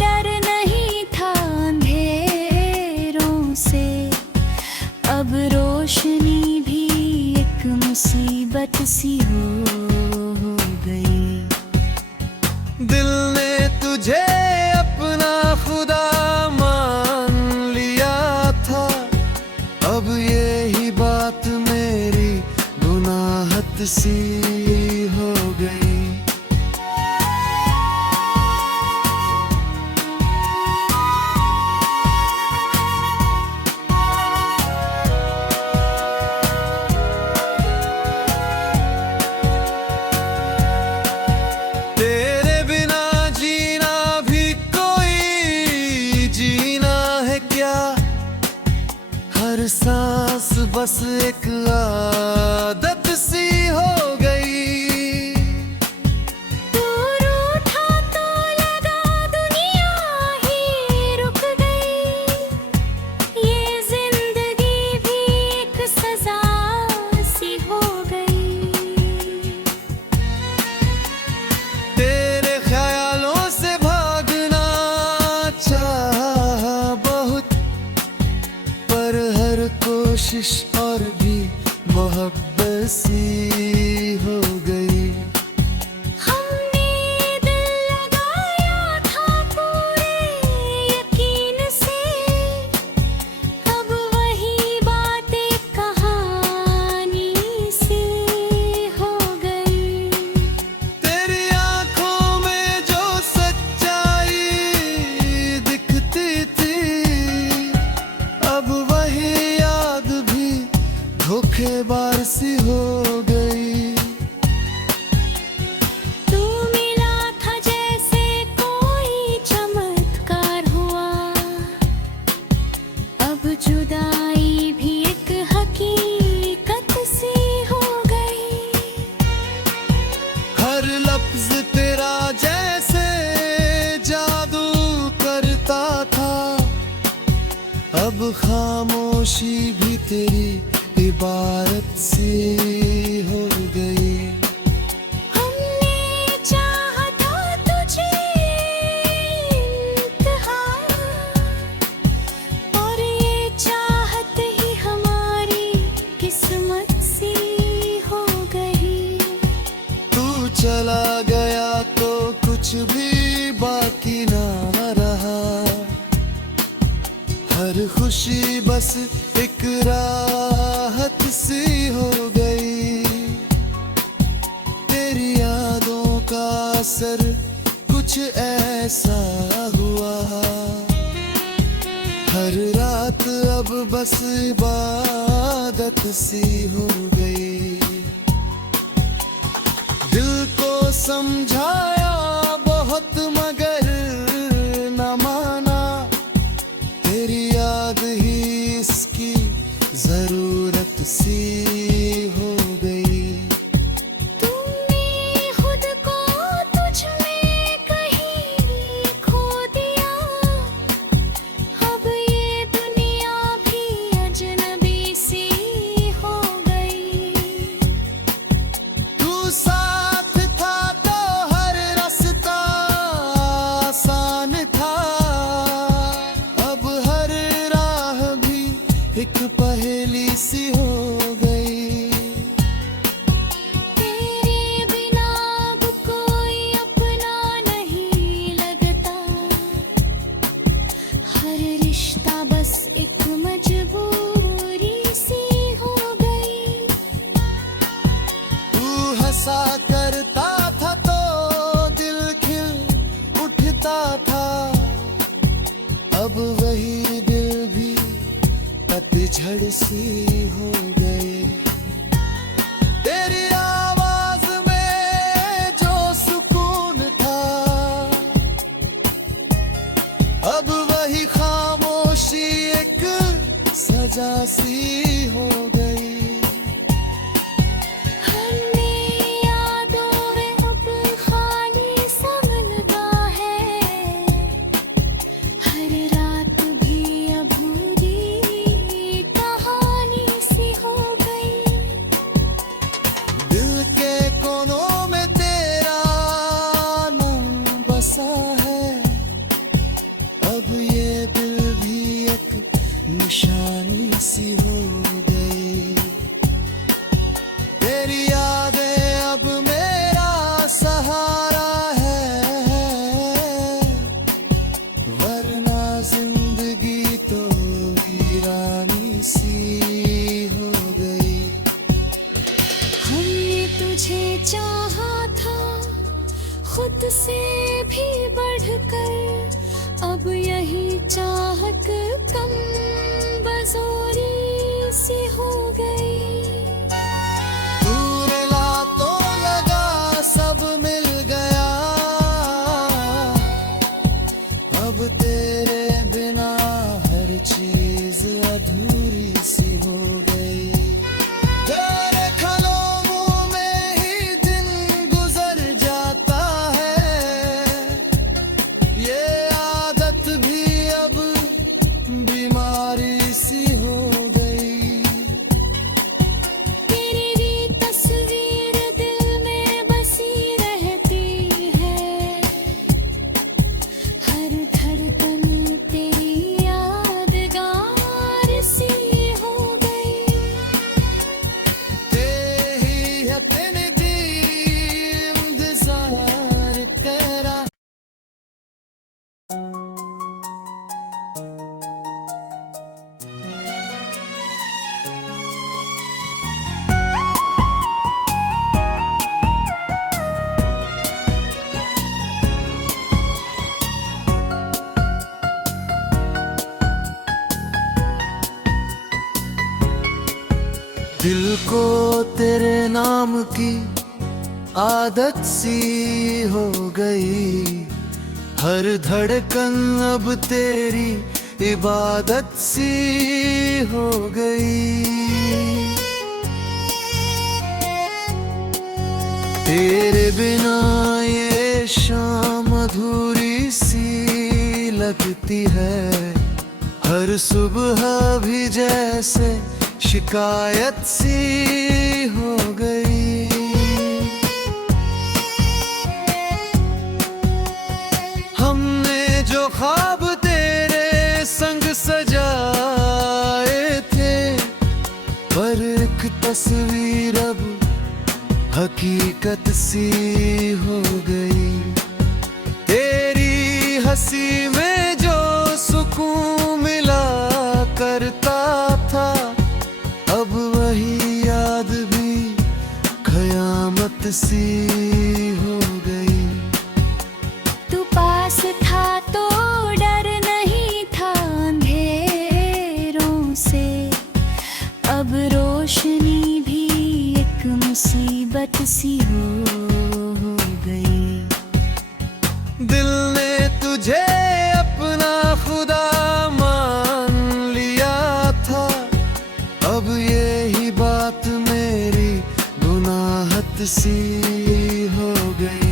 डर नहीं था अंधेरों से, अब रोशनी भी एक मुसीबत सी हो गई। दिल ने तुझे अपना खुदा मान लिया था, अब यही बात मेरी गुनाहत सी हो गई। तेरे बिना जीना भी कोई जीना है क्या, हर सांस बस एक आदत सी हो गई। तू रूठा तो लगा दुनिया ही रुक गई, ये जिंदगी भी एक सजा सी हो गई। तेरे ख्यालों से भागना चाहा बहुत, पर हर ख्वाहिश और भी मोहब्बत सी हो गई। हमने दिल लगाया था पूरे यकीन से, अब वही बातें कहानी सी हो गई। तेरी आंखों में जो सच्चाई दिखती थी, अब वही याद भी धोखेबाज सी हो गई। तू मिला था जैसे कोई चमत्कार हुआ, अब जुदाई भी एक हकीकत सी हो गई। हर लफ्ज तेरा जैसे जादू करता था, अब खामोशी भी तेरी इबारत सी हो गई। हमने चाहा था तुझे इंतहा, और ये चाहत ही हमारी किस्मत सी हो गई। तू चला गया तो कुछ भी बाकी ना रहा, हर खुशी बस एक राहत सी हो गई। तेरी यादों का असर कुछ ऐसा हुआ, हर रात अब बस इबादत सी हो गई। दिल को समझाया बहुत मगर न माना, तेरी याद ही इसकी जरूरत सी हो गई। तुमने खुद को तुझ में कहीं खो दिया, अब ये दुनिया भी अजनबी सी हो गई। तू साथ था तो हर रास्ता आसान था, अब हर राह भी एक पहेली सी हो गई। तेरे बिना अब कोई अपना नहीं लगता, हर रिश्ता बस एक मजबूरी सी हो गई। तू हंसा करता था तो दिल खिल उठता था, अब वही दिल भी पतझड़ सी हो गई। तेरी आवाज में जो सुकून था, अब वही खामोशी एक सजा सी हो गई। हमने यादों में अब खाली समझा है, हर रात भी अधूरी कहानी सी हो गई। दिल के कोनों में तेरा नाम बसा है, अब ये दिल भी एक निशानी सी हो गई। तेरी यादें अब मेरा सहारा है, वरना जिंदगी तो वीरानी सी हो गई। हमने तुझे चाहा था खुद से भी बढ़कर, अब यही चाहत कम बजोरी सी हो गई। दूर ला तो लगा सब मिल गया, अब तेरे बिना हर चीज अधूरी सी हो गई। तेरे ख्यालों में ही दिन गुजर जाता है, ये आदत भी अब बीमारी सी हो गई। दिल को तेरे नाम की आदत सी हो गई, हर धड़कन अब तेरी इबादत सी हो गई। तेरे बिना ये शाम अधूरी सी लगती है, हर सुबह भी जैसे शिकायत सी हो गई। हमने जो ख्वाब तेरे संग सजाए थे, पर एक तस्वीर अब हकीकत सी हो गई। तेरी हंसी में जो सुकून मिला करता था, अब वही याद भी कयामत सी हो गई। तू पास था तो डर नहीं था अंधेरों से, अब रोशनी भी एक मुसीबत सी हो गई। दिल ने तुझे अपना खुदा मान लिया था, अब यही बात मेरी गुनाहत सी हो गई।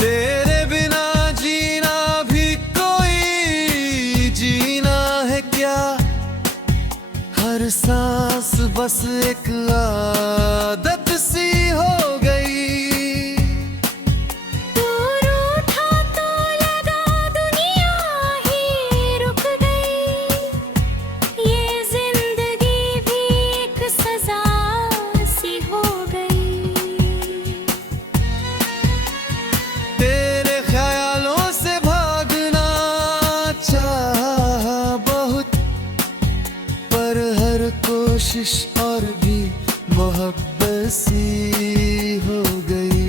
तेरे बिना जीना भी कोई जीना है क्या, हर सांस बस एक आदत सी हो गई। तू रूठा तो लगा दुनिया ही रुक गई, ये जिंदगी भी एक सजा सी हो गई। तेरे ख्यालों से भागना चाहा बहुत, पर हर कोशिश और भी मोहब्बत सी हो गई।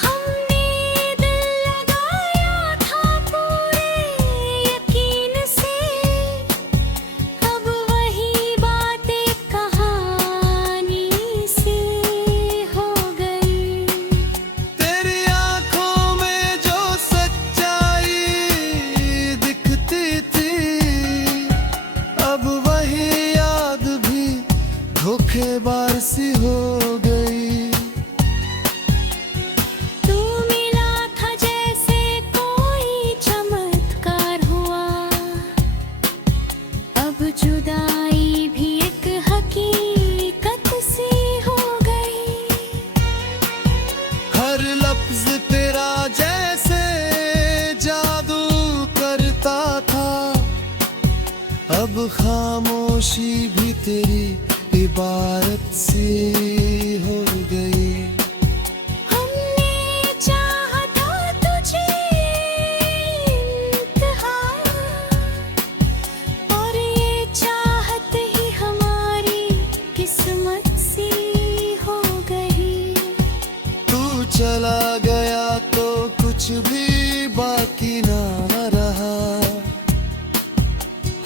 हमने दिल लगाया था पूरे यकीन से, अब वही बातें कहानी सी हो गई। तेरी आंखों में जो सच्चाई दिखती थी, अब वही याद भी धोखेबाज सी हो गई। तू मिला था जैसे कोई चमत्कार हुआ, अब जुदाई भी एक हकीकत सी हो गई। हर लफ्ज तेरा जैसे जादू करता था, अब खामोशी भी तेरी इबारत सी हो गई। हमने चाहा था तुझे इंतहा, और ये चाहत ही हमारी किस्मत सी हो गई। तू चला गया तो कुछ भी बाकी ना रहा,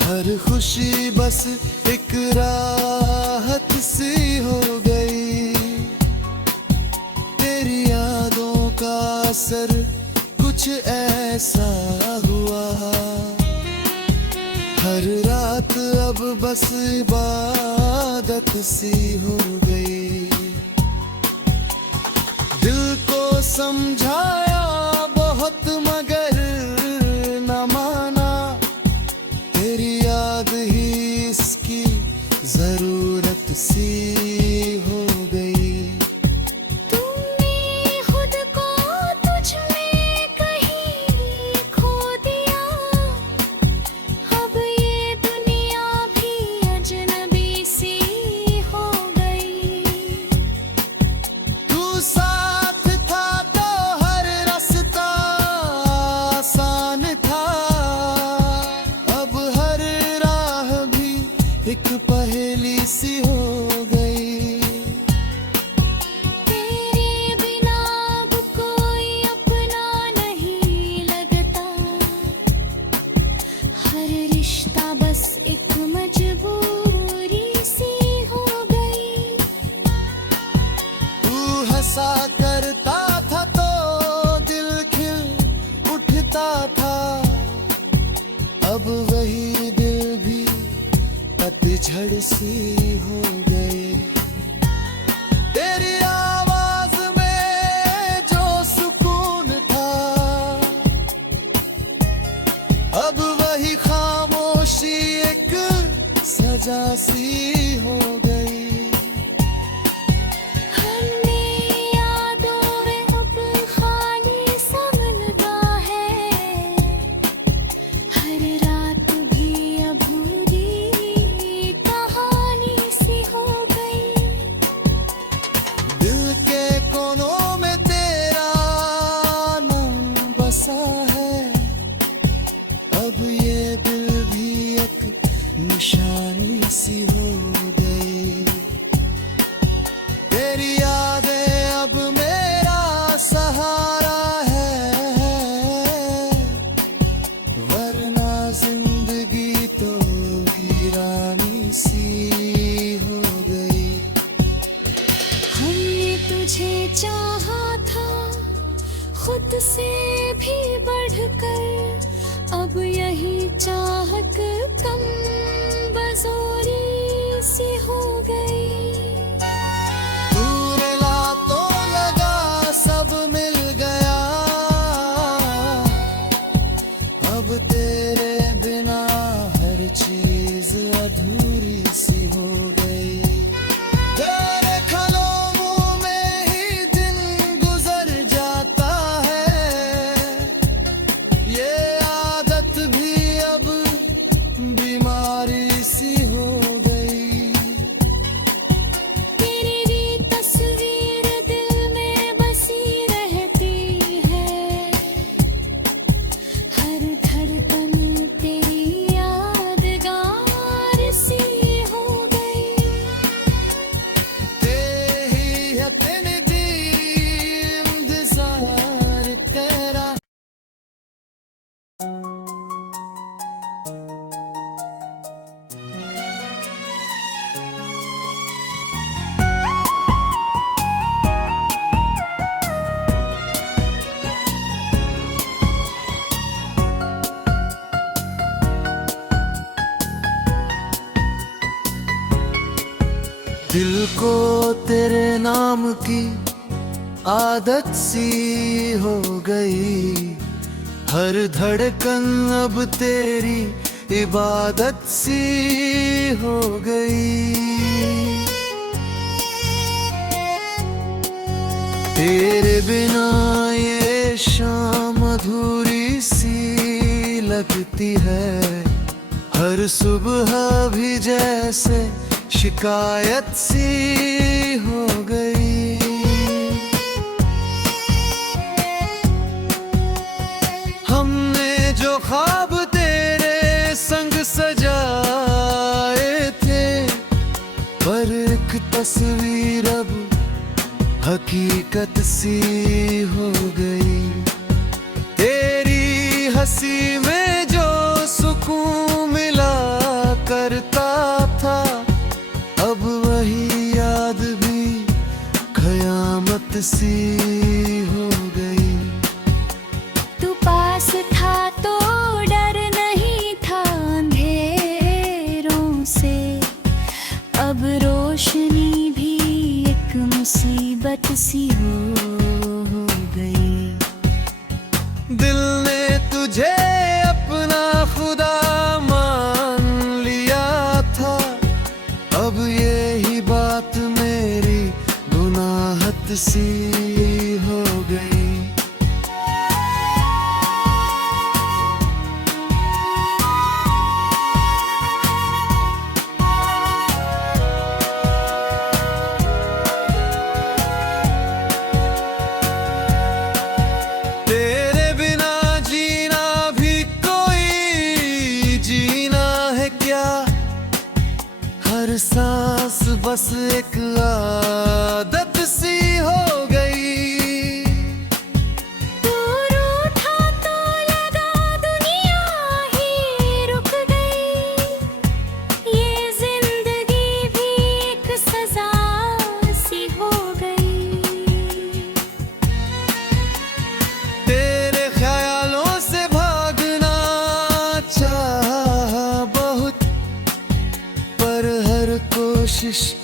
हर खुशी बस एक राहत सी हो गई। तेरी यादों का असर कुछ ऐसा हुआ, हर रात अब बस इबादत सी हो गई। दिल को समझाया बहुत मगर न माना, तेरी याद ही इसकी जरूरत सी हो गई। तुमने खुद को तुझ में कहीं खो दिया, अब ये दुनिया भी अजनबी सी हो गई। तू साथ था तो हर रास्ता सी हो गई। तेरी आवाज में जो सुकून था, अब वही खामोशी एक सजा सी हो गई। हमने यादों में अब खाली समझा है, हर रात भी अधूरी कहानी सी हो गई। दिल के कोनों में तेरा नाम बसा है, अब ये दिल भी एक निशानी सी हो गई। तेरी यादें अब मेरा सहारा है, वरना जिंदगी तो वीरानी सी हो गई। हमने तुझे चाहा था खुद से भी बढ़कर, अब यही चाहत कम बजोरी सी हो गई। दूर ला तो लगा सब मिल गया, अब तेरे बिना हर चीज अधूरी सी हो गई। तेरे ख्यालों में ही दिन गुजर जाता है, ये आदत भी अब बीमारी सी हो गई। तेरी तस्वीर दिल में बसी रहती है, हर धड़कन तेरी यादगार सी हो गई। तेरी दी इंतजार तेरा। दिल को तेरे नाम की आदत सी हो गई, हर धड़कन अब तेरी इबादत सी हो गई। तेरे बिना ये शाम अधूरी सी लगती है, हर सुबह भी जैसे शिकायत सी हो गई। हमने जो ख्वाब तेरे संग सजाए थे, पर एक तस्वीर अब हकीकत सी हो गई। तेरी हंसी में जो सुकून मिला करता था, अब वही याद भी कयामत सी हो गई। तू पास था तो डर नहीं था अंधेरों से, अब रोशनी भी एक मुसीबत सी हो गई। दिल ने तुझे अपना खुदा मान लिया था, अब यही बात मेरी गुनाहत सी हो गई। तेरे बिना जीना भी कोई जीना है क्या, हर सांस बस एक आदत सी हो गई। तू रूठा तो लगा दुनिया ही रुक गई, ये जिंदगी भी एक सजा सी हो गई। तेरे ख्यालों से भागना चाहा बहुत, पर हर इश्क